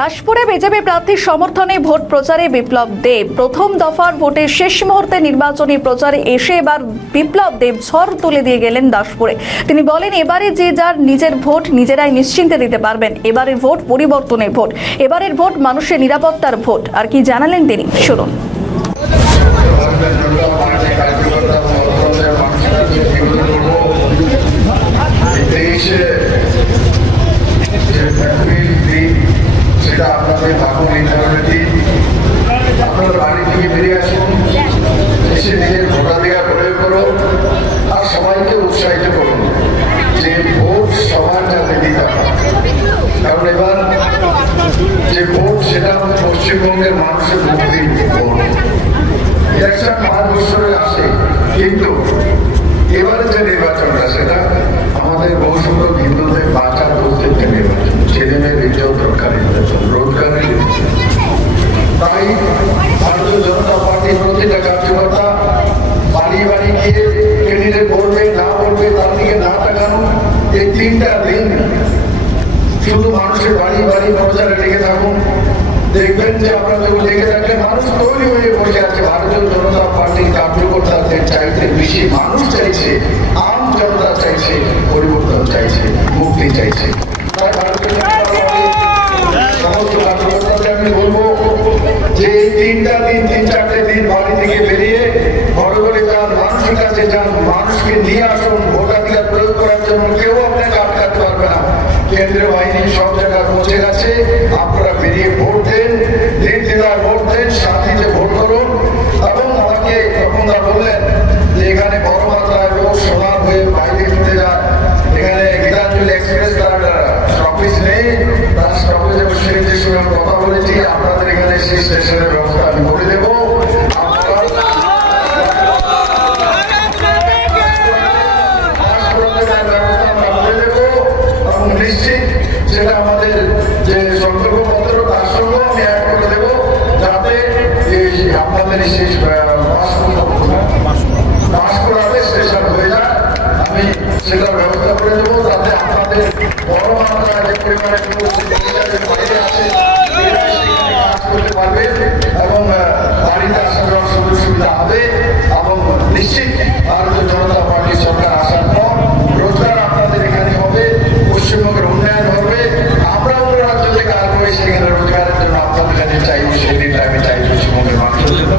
দাসপুরে BJP প্রার্থীর সমর্থনে vote প্রচারে বিপ্লব দেব। প্রথম দফার ভোটের শেষ মুহূর্তে নির্বাচনী প্রচারে এসে এবার বিপ্লব দেব ঝড় তুলে দিয়ে গেলেন দাসপুরে। তিনি বলেন, এবারে যে যার নিজের ভোট নিজেরাই নিশ্চিন্তে দিতে পারবেন। এবারের ভোট পরিবর্তনের ভোট, এবারের ভোট মানুষের নিরাপত্তার ভোট। আর কি জানালেন তিনি, শুনুন। সেটা আপনাদের ভাবুন, এই ধরনের দিন আপনার বাড়ি থেকে বেরিয়ে আসুন, এসে নিজের ভোটাধিকার প্রয়োগ করুন আর সবাইকে উৎসাহিত করুন যে ভোট সবার যাতে দিতে হয়। কারণ এবার যে ভোট সেটা পশ্চিমবঙ্গের মানুষের মুক্তির ভোট। ইলেকশন 5 বছরে আসে, কিন্তু এবারে যে নির্বাচনটা সেটা আমাদের বহু সংখ্যক হিন্দুদের বাঁচার প্রত্যেকটা নির্বাচন, ছেলে মেয়ের ইজ্জত রক্ষার নির্বাচন, রোজগারের নির্বাচন। তাই ভারতীয় জনতা পার্টির প্রতিটা কার্যকর্তা বাড়ি বাড়ি গিয়ে কেন্দ্রে বলবে না বলবে তার দিকে না তাকানো, এই 3টা দিন শুধু মানুষের বাড়ি বাড়ি প্রচারে লেগে থাকুন। দেখবেন যে আপনারা যখন লেগে থাকলে মানুষ তৈরি হয়ে বসে আছে। ভারতীয় জনতা পার্টির কার্যকর্তাদের চাইতে বেশি মানুষ চাইছে, আম জনতা চাইছে, পরিবর্তন চাইছে, মুক্তি চাইছে। তাই ভারতীয় জনতা পার্টির সমস্ত কার্যকর্তাদের আমি বলবো যে এই 3টা দিন 3-4টে দিন বাড়ি থেকে বেরিয়ে ঘরে ঘরে যান, মানুষের কাছে যান, মানুষকে নিয়ে আসুন। ভোটাধিকার প্রয়োগ করার জন্য কেউ আপনাকে আটকাতে পারবে না। কেন্দ্রীয় বাহিনী সব জায়গায় পৌঁছে গেছে। আপনারা বেরিয়ে ভোট দেন, নির্দ্বিধায় ভোট দেন, শান্তিতে ভোট করুন। এবং আমাকে তখন বললেন যে এখানে বড় মাত্রায় লোক সোনার হয়ে বাইরে ছুটে যায়। এখানে গীতাঞ্জলি এক্সপ্রেস তার স্টপেজ নেই, তার স্টপেজে বসে সঙ্গে কথা বলেছি। আপনাদের এখানে সেই স্টেশনের ব্যবস্থা আমি করে দেবো। নিশ্চিত সেটা আমাদের যে সংকল্পপত্র তার সঙ্গে আমি অ্যাড করে দেবো, যাতে আপনাদের শেষ পাস করাতে স্টেশন হয়ে যায়। আমি সেটার ব্যবস্থা করে দেবো, যাতে আপনাদের বড় মাত্রায় যে পরিমাণে বাইরে আছে কাজ করতে পারবে এবং বাড়িতে আসা যাওয়ার সুযোগ সুবিধা হবে। এবং নিশ্চিত ভারতীয় জনতা পার্টি সরকার আসার পর রোজগার আপনাদের এখানে হবে, পশ্চিমবঙ্গের উন্নয়ন হবে। আমরা অন্য রাজ্য থেকে আসবো, সেখানে রোজগারের জন্য আপনাদের কাছে চাইবো, সেদিনটা আমি চাই পশ্চিমবঙ্গের মানুষের জন্য।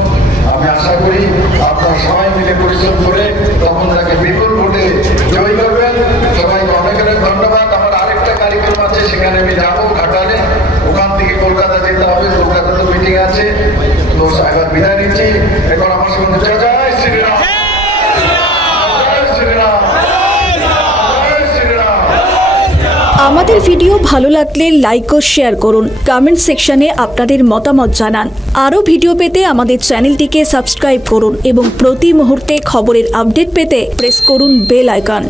আমি আশা করি আপনারা সবাই মিলে পরিশ্রম করে তখন তাকে বিপুল ভোটে জয়ী করবেন। সবাইকে অনেক অনেক ধন্যবাদ। আমার আরেকটা কার্যক্রম আছে, সেখানে আমি যাবো ঘাটালে। ওখান থেকে কলকাতা যেতে হবে, কলকাতা তো মিটিং আছে। তো এবার বিদায় নিচ্ছি। এখন আমার সঙ্গে জয় জয় শ্রীরাম, জয় শ্রীরাম, জয় শ্রীরাম। আমাদের ভিডিও ভালো লাগলে লাইক ও শেয়ার করুন। কমেন্ট সেকশনে আপনাদের মতামত জানান। আরও ভিডিও পেতে আমাদের চ্যানেলটিকে সাবস্ক্রাইব করুন এবং প্রতি মুহূর্তে খবরের আপডেট পেতে প্রেস করুন বেল আইকন।